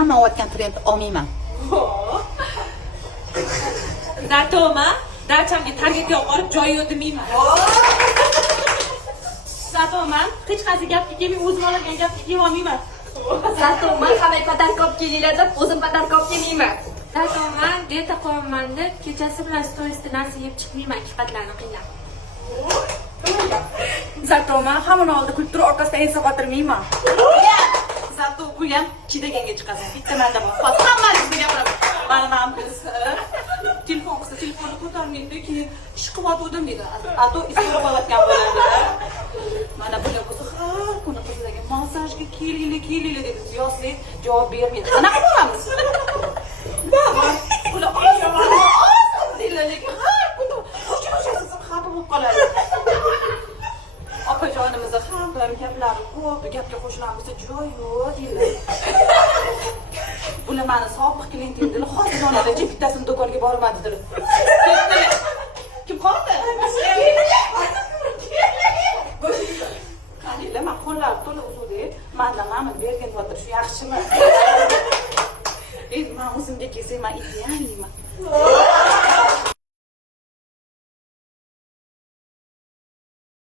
hamma olayotgan trendni olmayman. Zato men dachamga targetga olib joy yo'q demayman. Zato men hech qaysi gapga kelmay o'zim olgan gapga kelib olmayman. Zato men hamma patarka olib kelinglar deb o'zim patarka olib kelmayman. Zato men dieta qilaman deb kechasi bilan storisda narsa yeb chiqmayman, haqiqatlarni qiynab. Zato men hammani oldida kulib turib orqasidan ensa qotirmayman. Zato bu ham chidaganga chiqasan. Bitta manda bor. Hozir hammangizga gapiraman. Mana bilsa, telefon qilsa telefonni ko'tarmaydi, keyin ish qilyotgandim deydi. Ato ismini qo'yayotgan bo'ladi. Mana bular bo'lsa har kuni qizlarga massajga keling deb yozsak, javob bermaydi. Qanaqa bo'lamiz? Bular lekin har kuni o'sha xafa bo'lib qoladi. Opajonimizni ham bilan gaplari ko'p, gapga qo'shilamiz, joy yo'q deydilar. Bular mani sobiq klientim dedilar, hozir onadachi bittasini do'konga bormadilar. Kim qoldi? Qaniylar, men qo'llar to'la uzudi, mendan ma'mil bergan bo'lar, shu yaxshimi? Men o'zimga kelsam, men ideal yeyman.